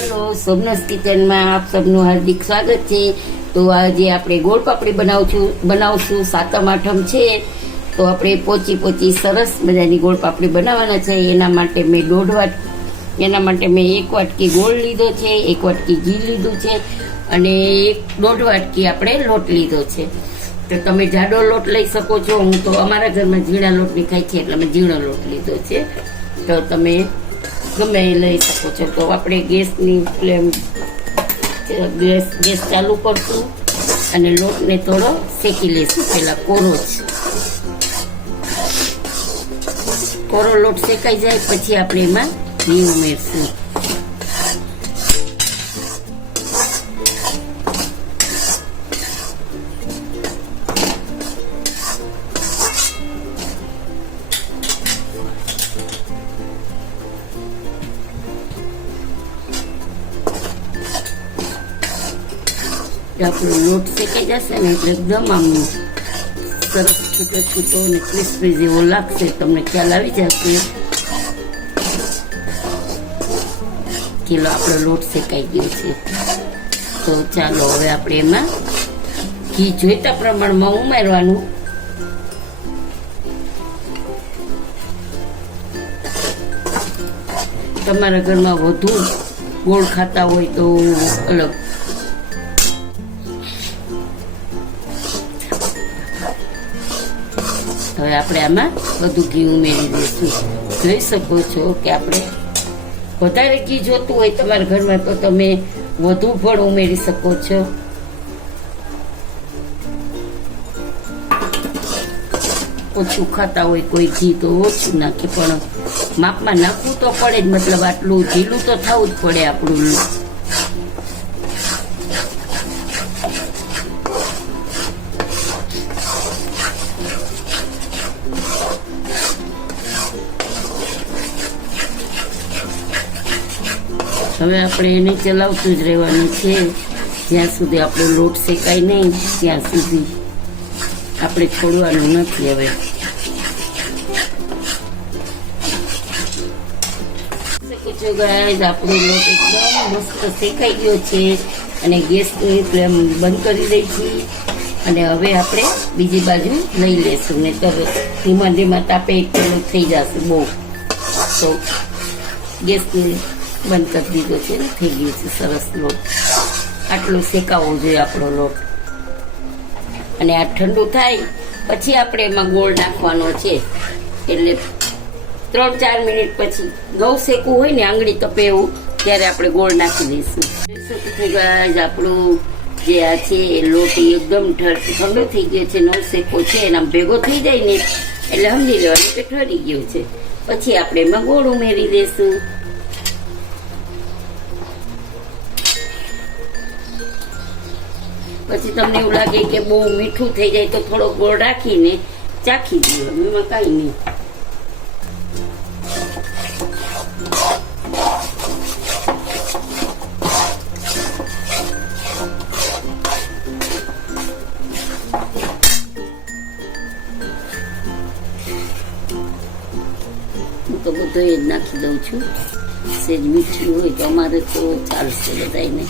Hello Somnath કિચનમાં આપ સબનું હાર્દિક સ્વાગત છે. તો આજે આપણે ગોળ પાપડી બનાવશું બનાવશું, સાતમ આઠમ છે. તો આપણે પોચી પોચી સરસ મજાની ગોળ પાપડી બનાવવાના છે. એના માટે મેં દોઢ વાટ, એના માટે મેં એક વાટકી ગોળ લીધો છે, એક વાટકી ઘી લીધું છે અને એક દોઢ વાટકી આપણે લોટ લીધો છે. તો તમે જાડો લોટ લઈ શકો છો. હું તો અમારા ઘરમાં ઝીણા લોટની ખાય છે, એટલે મેં ઝીણો લોટ લીધો છે. તો તમે ગમે એ લઈ શકો છો. તો આપણે ગેસની ફ્લેમ ગેસ ગેસ ચાલુ કરશું અને લોટને થોડો શેકી લઈશું. પહેલાં કોરો જ કોરો લોટ શેકાઈ જાય, પછી આપણે એમાં ઘી ઉમેરશું. આપણો લોટ શેકાઈ જશે ને એટલે એકદમ આમ સરસ છૂટો છૂટો અને ક્રિસ્પી જેવો લાગશે તમને ખ્યાલ આવી જશે કિલો આપણો લોટ શેકાઈ ગયો છે તો ચાલો હવે આપણે એમાં ઘી જોઈતા પ્રમાણમાં ઉમેરવાનું તમારા ઘરમાં વધુ ગોળ ખાતા હોય તો અલગ હવે આપણે આમાં બધું ઘી ઉમેરી દઈશું. જોઈ શકો છો કે આપણે વધારે ઘી જોતું હોય તમારા ઘરમાં તો તમે વધુ પણ ઉમેરી શકો છો. ઓછું ખાતા હોય કોઈ ઘી તો ઓછું નાખે, પણ માપમાં નાખવું તો પડે જ, મતલબ આટલું ઢીલું તો થવું જ પડે આપણું. હવે આપણે એને ચલાવતું જ રહેવાનું છે. જ્યાં સુધી આપણો લોટ શેકાય નહીં, ત્યાં સુધી આપણે છોડવાનું નથી હવે. શકો ગાય આપણો લોટ એકદમ મસ્ત શેકાઈ ગયો છે અને ગેસની ફ્લેમ બંધ કરી દઈ છીએ અને હવે આપણે બીજી બાજુ લઈ લેશું ને તો ધીમા ધીમા તાપે પેલું થઈ જશે બહુ. તો ગેસની બંધ કરી દીધો છે ને થઈ ગયો છે, સરસ લોટ. આટલો શેકાવવો જોઈએ આપણો લોટ. અને આ ઠંડુ થાય, પછી આપણે એમાં ગોળ નાખવાનો છે. એટલે ત્રણ ચાર મિનિટ પછી ઘઉં શેકવું હોય ને, આંગળી તપે એવું ત્યારે આપણે ગોળ નાખી દઈશું. ગાય? આપણું જે આ છે, એ લોટ એકદમ ઠંડો થઈ ગયો છે, નવ શેકો છે એના ભેગો થઈ જાય ને, એટલે સમજી લેવાનું કે ઠરી ગયું છે. પછી આપણે એમાં ગોળ ઉમેરી દઈશું. પછી તમને એવું લાગે કે બહુ મીઠું થઈ જાય તો થોડો ગોળ રાખીને ચાખી દેવાનું એમાં કાંઈ નહીં. હું તો બધું એ જ નાખી દઉં છું. સેજ મીઠું હોય તો અમારે તો ચાલશે બધાને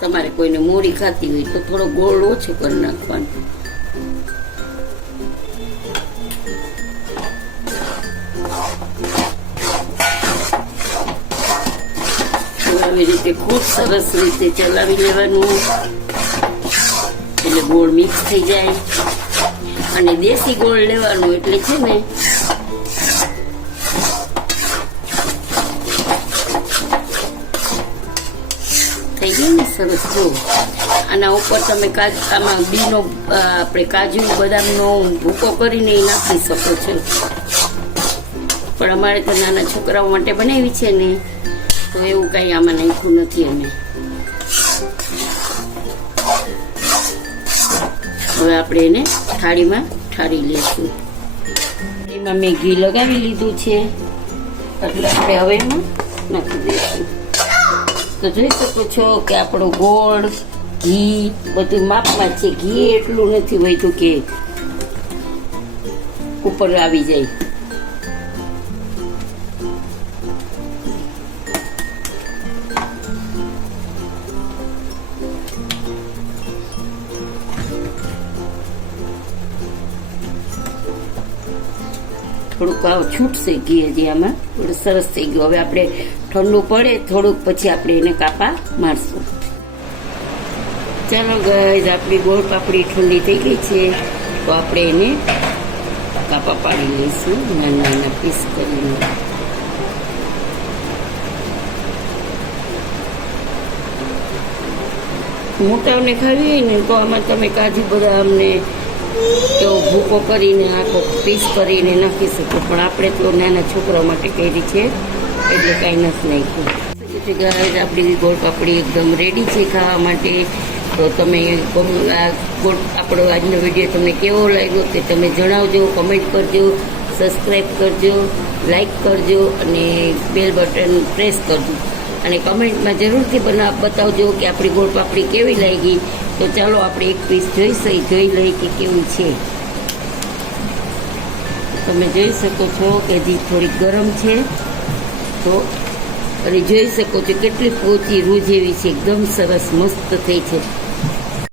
તમારે કોઈને મોરી ખાતી હોય તો થોડો ગોળ ઓછો કરી નાખવાનો. આવી રીતે ખૂબ સરસ રીતે ચલાવી લેવાનું. એટલે ગોળ મિક્સ થઈ જાય. અને દેશી ગોળ લેવાનું એટલે છે ને થઈ ગયું ને સરસ. જો, આના ઉપર તમે આમાં બીનો આપણે કાજુ બદામનો ભૂકો કરીને એ નાખી શકો છો. પણ અમારે તો નાના છોકરાઓ માટે બનાવી છે ને, તો એવું કાંઈ આમાં નાખ્યું નથી અમે. હવે આપણે એને થાળીમાં ઠારી લઈશું. એમાં મેં ઘી લગાવી લીધું છે. એટલે આપણે હવે એમાં નાખી દઈશું. તો જોઈ શકો છો કે આપણો ગોળ, ઘી, બધું માપમાં છે. ઘી એટલું નથી વધ્યું કે ઉપર આવી જાય. થોડુંક આવ છૂટશે ઘી હજી આમાં. થોડું સરસ થઈ ગયું. હવે આપણે ઠંડુ પડે, થોડુંક પછી આપણે એને કાપા મારશું. ચાલો ગાય આપણી ગોળ પાપડી ઠંડી થઈ ગઈ છે. તો આપણે એને કાપા પાડી લઈશું, નાના નાના પીસ કરીને. મોટાઓને ખાવી હોય ને, તો આમાં તમે કાજુ બદામ એવો ભૂકો કરીને આખો પીસ કરીને નાખી શકો. પણ આપણે તો નાના છોકરાઓ માટે કરી છે, એટલે કાંઈ નથી નાખ્યું. આપણી ગોળ પાપડી એકદમ રેડી છે ખાવા માટે. તો તમે આ ગોળ, આપણો આજનો વીડિયો તમને કેવો લાગ્યો તે તમે જણાવજો કમેન્ટ કરજો સબસ્ક્રાઈબ કરજો લાઈક કરજો અને બેલ બટન પ્રેસ કરજો. અને કમેન્ટમાં જરૂરથી બના, બતાવજો કે આપણી ગોળ પાપડી કેવી લાગી. તો ચાલો આપણે એક પીસ જોઈશે, જોઈ લઈએ કે કેવી છે. તમે જોઈ શકો છો કે હજી થોડી ગરમ છે. તો અને જોઈ શકો છો કેટલી પોચી રૂ જેવી છે. એકદમ સરસ, મસ્ત થઈ છે.